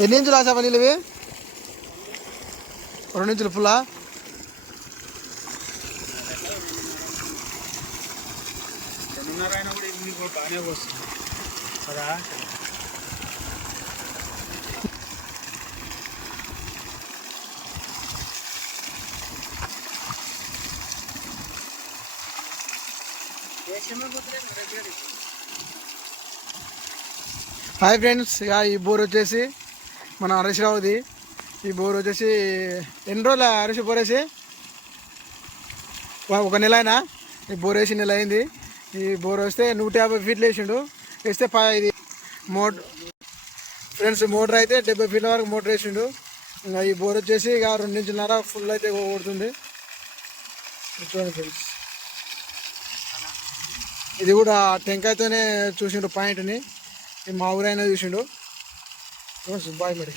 ఎన్ని ఇంచులు ఆశా పల్లీలు ఇవి? రెండు ఇంచులు ఫుల్లా కదా? హాయ్ ఫ్రెండ్స్ ఈ బోర్ వచ్చేసి మన హరీష్రావుది ఈ బోర్ వచ్చేసి ఎన్ని రోజుల హరీష్ బోర్ వేసి ఒక- నెల అయినా ఈ బోర్ వేసి నెల అయింది. ఈ బోర్ వస్తే నూట యాభై ఫీట్లు వేసిండు. వేస్తే ప ఇది మోట్ ఫ్రెండ్స్ మోటార్ అయితే డెబ్బై ఫీట్ల వరకు మోటార్ వేసిండు. ఇంకా ఈ బోర్ వచ్చేసి ఇక రెండు ఇంచున్నర ఫుల్ అయితే కొడుతుంది. చూడండి ఫ్రెండ్స్. ఇది కూడా టెంకాయతోనే చూసిండు పాయింట్ని. ఈ మా ఊరైనా చూసిండు. 真是白来的。